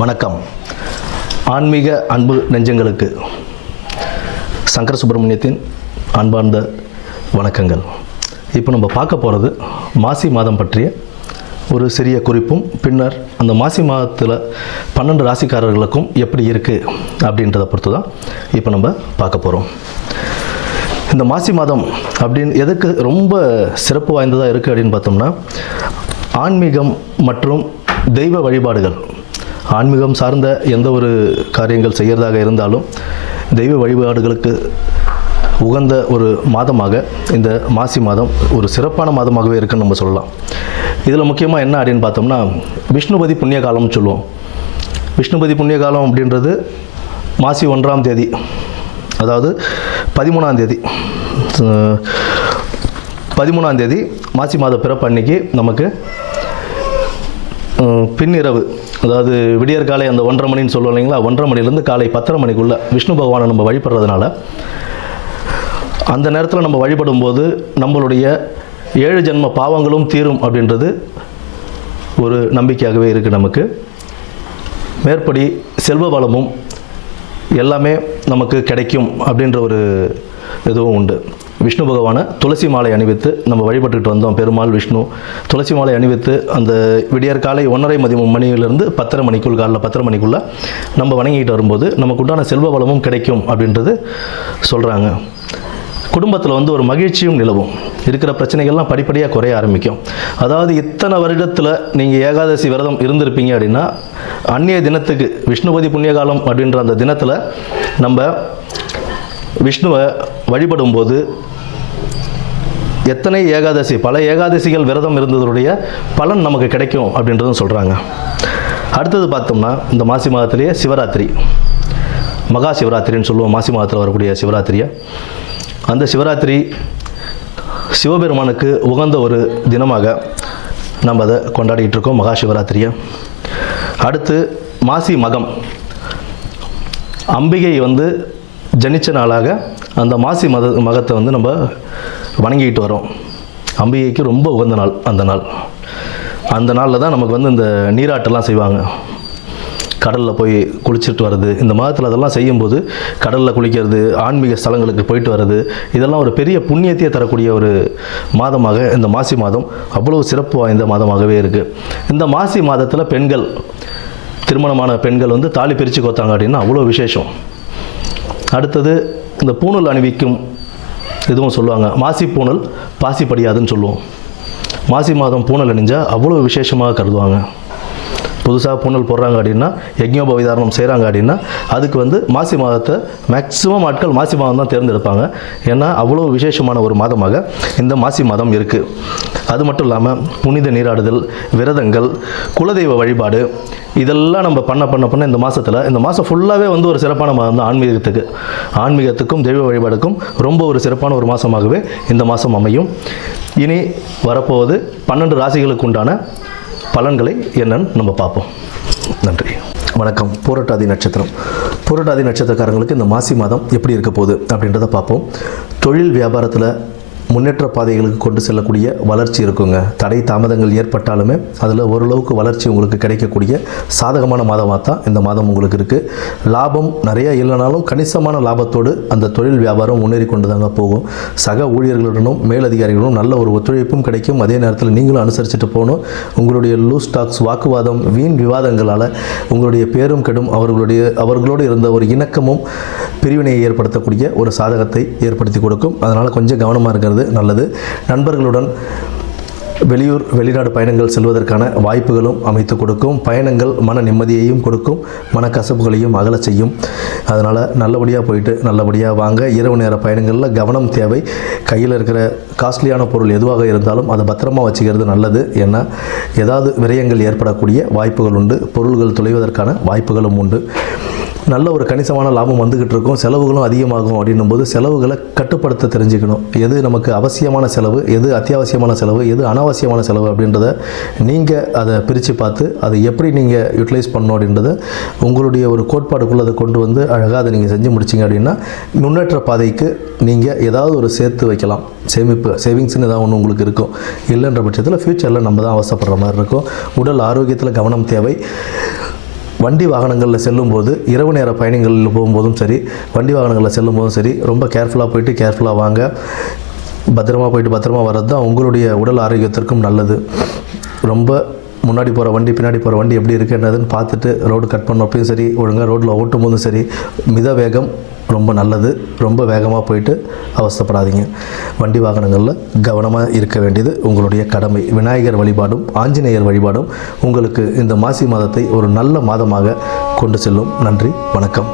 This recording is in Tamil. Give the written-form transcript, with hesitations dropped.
வணக்கம். ஆன்மீக அன்பு நெஞ்சங்களுக்கு சங்கர சுப்பிரமணியத்தின் அன்பார்ந்த வணக்கங்கள். இப்போ நம்ம பார்க்க போகிறது மாசி மாதம் பற்றிய ஒரு சிறிய குறிப்பும், பின்னர் அந்த மாசி மாதத்தில் 12 ராசிக்காரர்களுக்கும் எப்படி இருக்குது அப்படின்றத பொறுத்து தான் இப்போ நம்ம பார்க்க போகிறோம். இந்த மாசி மாதம் அப்படின்னு எதுக்கு ரொம்ப சிறப்பு வாய்ந்ததாக இருக்குது அப்படின்னு பார்த்தோம்னா, ஆன்மீகம் மற்றும் தெய்வ வழிபாடுகள், ஆன்மீகம் சார்ந்த எந்த ஒரு காரியங்கள் செய்கிறதாக இருந்தாலும் தெய்வ வழிபாடுகளுக்கு உகந்த ஒரு மாதமாக இந்த மாசி மாதம் ஒரு சிறப்பான மாதமாகவே இருக்குன்னு நம்ம சொல்லலாம். இதில் முக்கியமாக என்ன அப்படின்னு பார்த்தோம்னா, விஷ்ணுபதி புண்ணிய காலம்னு சொல்லுவோம். விஷ்ணுபதி புண்ணிய காலம் அப்படின்றது மாசி 1ஆம் தேதி, அதாவது 13ஆம் தேதி மாசி மாத பிறப்பு அன்னைக்கு நமக்கு பின்னிரவு, அதாவது விடியற்காலை அந்த 1:30 மணின்னு சொல்லுவோம் இல்லைங்களா, 1:30 மணிலேருந்து காலை 10:30 மணிக்குள்ளே விஷ்ணு பகவானை நம்ம வழிபடுறதுனால அந்த நேரத்தில் நம்ம வழிபடும் போது நம்மளுடைய 7 ஜென்ம பாவங்களும் தீரும் அப்படின்றது ஒரு நம்பிக்கையாகவே இருக்குது நமக்கு. மேற்படி செல்வ வளமும் எல்லாமே நமக்கு கிடைக்கும் அப்படின்ற ஒரு இதுவும் உண்டு. விஷ்ணு பகவானை துளசி மாலை அணிவித்து நம்ம வழிபட்டுக்கிட்டு வந்தோம். பெருமாள் விஷ்ணு துளசி மாலை அணிவித்து அந்த விடியற்காலை 1:30 மணியிலிருந்து 10:30 மணிக்குள், காலைல 10:30 மணிக்குள்ளே நம்ம வணங்கிட்டு வரும்போது நமக்கு உண்டான செல்வ வளமும் கிடைக்கும் அப்படின்றது சொல்கிறாங்க. குடும்பத்தில் ஒரு மகிழ்ச்சியும் நிலவும், இருக்கிற பிரச்சனைகள்லாம் படிப்படியாக குறைய ஆரம்பிக்கும். அதாவது இத்தனை வருடத்தில் நீங்கள் ஏகாதசி விரதம் இருந்திருப்பீங்க அப்படின்னா, அந்நிய தினத்துக்கு விஷ்ணுபதி புண்ணியகாலம் அப்படின்ற அந்த தினத்தில் நம்ம விஷ்ணுவை வழிபடும் போது எத்தனை ஏகாதசி, பல ஏகாதசிகள் விரதம் இருந்ததுடைய பலன் நமக்கு கிடைக்கும் அப்படின்றதும் சொல்கிறாங்க. அடுத்தது பார்த்தோம்னா, இந்த மாசி மாதத்திலேயே சிவராத்திரி, மகா சிவராத்திரின்னு சொல்லுவோம். மாசி மாதத்தில் வரக்கூடிய சிவராத்திரியை, அந்த சிவராத்திரி சிவபெருமானுக்கு உகந்த ஒரு தினமாக நம்ம அதை கொண்டாடிக்கிட்டு இருக்கோம், மகா சிவராத்திரியை. அடுத்து மாசி மகம், அம்பிகை ஜனிச்ச நாளாக அந்த மாசி மகத்தை நம்ம வணங்கிக்கிட்டு வரோம். அம்பிகைக்கு ரொம்ப உகந்த நாள் அந்த நாளில் தான் நமக்கு இந்த நீராட்டெல்லாம் செய்வாங்க. கடலில் போய் குளிச்சுட்டு வர்றது, இந்த மாதத்தில் அதெல்லாம் செய்யும்போது கடலில் குளிக்கிறது, ஆன்மீக ஸ்தலங்களுக்கு போயிட்டு வர்றது, இதெல்லாம் ஒரு பெரிய புண்ணியத்தையே தரக்கூடிய ஒரு மாதமாக இந்த மாசி மாதம் அவ்வளோ சிறப்பு வாய்ந்த மாதமாகவே இருக்குது. இந்த மாசி மாதத்தில் பெண்கள், திருமணமான பெண்கள் தாலி பிரித்து கோத்தாங்க அப்படின்னா அவ்வளோ விசேஷம். அடுத்தது இந்த பூணல் அணிவிக்கும் இதுவும் சொல்லுவாங்க. மாசி பூணல் பாசி படியாதுன்னு சொல்லுவோம். மாசி மாதம் பூணல் அணிஞ்சால் அவ்வளோ விசேஷமாக கருதுவாங்க. புதுசாக பூணல் போடுறாங்க அப்படின்னா, யஜ்ஞோபவிதாரணம் செய்கிறாங்க அப்படின்னா, அதுக்கு மாசி மாதத்தை மேக்ஸிமம் ஆட்கள் மாசி மாதம் தான் தேர்ந்தெடுப்பாங்க. ஏன்னா அவ்வளோ விசேஷமான ஒரு மாதமாக இந்த மாசி மாதம் இருக்குது. அது மட்டும் இல்லாமல் புனித நீராடுதல், விரதங்கள், குலதெய்வ வழிபாடு, இதெல்லாம் நம்ம பண்ண இந்த மாதத்தில், இந்த மாதம் ஃபுல்லாகவே ஒரு சிறப்பான மாதம் தான். ஆன்மீகத்துக்கும் தெய்வ வழிபாடுக்கும் ரொம்ப ஒரு சிறப்பான ஒரு மாதமாகவே இந்த மாதம் அமையும். இனி வரப்போவது 12 ராசிகளுக்கு உண்டான பலன்களை என்னன்னு நம்ம பார்ப்போம். நன்றி, வணக்கம். பூரட்டாதி நட்சத்திரம், பூரட்டாதி நட்சத்திரக்காரங்களுக்கு இந்த மாசி மாதம் எப்படி இருக்க போகுது அப்படின்றத பார்ப்போம். தொழில் வியாபாரத்தில் முன்னேற்ற பாதைகளுக்கு கொண்டு செல்லக்கூடிய வளர்ச்சி இருக்குங்க. தடை தாமதங்கள் ஏற்பட்டாலுமே அதில் ஓரளவுக்கு வளர்ச்சி உங்களுக்கு கிடைக்கக்கூடிய சாதகமான மாதமாக தான் இந்த மாதம் உங்களுக்கு இருக்குது. லாபம் நிறைய இல்லைனாலும் கணிசமான லாபத்தோடு அந்த தொழில் வியாபாரம் முன்னேறி கொண்டு தாங்க போகும். சக ஊழியர்களுடனும் மேலதிகாரிகளும் நல்ல ஒரு ஒத்துழைப்பும் கிடைக்கும். அதே நேரத்தில் நீங்களும் அனுசரிச்சுட்டு போகணும். உங்களுடைய லூஸ் டாக்ஸ், வாக்குவாதம், வீண் விவாதங்களால் உங்களுடைய பேரும் கெடும். அவர்களோடு இருந்த ஒரு இணக்கமும் பிரிவினையை ஏற்படுத்தக்கூடிய ஒரு சாதகத்தை ஏற்படுத்தி கொடுக்கும். அதனால் கொஞ்சம் கவனமாக இருக்கிறது நல்லது. நண்பர்களுடன் வெளியூர் வெளிநாடு பயணங்கள் செல்வதற்கான வாய்ப்புகளும் அமைத்து கொடுக்கும். பயணங்கள் மன நிம்மதியையும் கொடுக்கும், மனக்கசப்புகளையும் அகல செய்யும். அதனால் நல்லபடியாக போயிட்டு நல்லபடியாக வாங்க. இரவு நேர பயணங்களில் கவனம் தேவை. கையில் இருக்கிற காஸ்ட்லியான பொருள் எதுவாக இருந்தாலும் அதை பத்திரமா வச்சுக்கிறது நல்லது. ஏன்னா ஏதாவது விரயங்கள் ஏற்படக்கூடிய வாய்ப்புகள் உண்டு, பொருள்கள் தொலைவதற்கான வாய்ப்புகளும் உண்டு. நல்ல ஒரு கணிசமான லாபம் வந்துக்கிட்டு இருக்கும். செலவுகளும் அதிகமாகும். அப்படின்னும் போது செலவுகளை கட்டுப்படுத்த தெரிஞ்சுக்கணும். எது நமக்கு அவசியமான செலவு, எது அத்தியாவசியமான செலவு, எது அனாவசியமான செலவு அப்படின்றத நீங்கள் அதை பிரித்து பார்த்து அதை எப்படி நீங்கள் யூட்டிலைஸ் பண்ணணும் அப்படின்றத உங்களுடைய ஒரு கோட்பாடுக்குள்ளே அதை கொண்டு அழகாக அதை நீங்கள் செஞ்சு முடிச்சிங்க அப்படின்னா முன்னேற்ற பாதைக்கு நீங்கள் ஏதாவது ஒரு சேர்த்து வைக்கலாம். சேவிங்ஸ்னு ஏதாவது ஒன்று உங்களுக்கு இருக்கும். இல்லைன்ற பட்சத்தில் ஃப்யூச்சரில் நம்ம தான் அவசரப்படுற மாதிரி இருக்கும். உடல் ஆரோக்கியத்தில் கவனம் தேவை. வண்டி வாகனங்களில் செல்லும்போது இரவு நேர பயணங்களில் போகும்போதும் சரி, வண்டி வாகனங்களில் செல்லும்போதும் சரி, ரொம்ப கேர்ஃபுல்லாக போயிட்டு கேர்ஃபுல்லாக வாங்க. பத்திரமா போயிட்டு பத்திரமா வர்றது தான் உங்களுடைய உடல் ஆரோக்கியத்திற்கும் நல்லது. ரொம்ப முன்னாடி போகிற வண்டி பின்னாடி போகிற வண்டி எப்படி இருக்குன்றதுன்னு பார்த்துட்டு ரோடு கட் பண்ணப்பையும் சரி, ஒழுங்காக ரோட்டில் ஓட்டும் போதும் சரி, மித வேகம் ரொம்ப நல்லது. ரொம்ப வேகமாக போயிட்டு அவஸ்தைப்படாதீங்க. வண்டி வாகனங்களில் கவனமாக இருக்க வேண்டியது உங்களுடைய கடமை. விநாயகர் வழிபாடும் ஆஞ்சநேயர் வழிபாடும் உங்களுக்கு இந்த மாசி மாதத்தை ஒரு நல்ல மாதமாக கொண்டு செல்லும். நன்றி, வணக்கம்.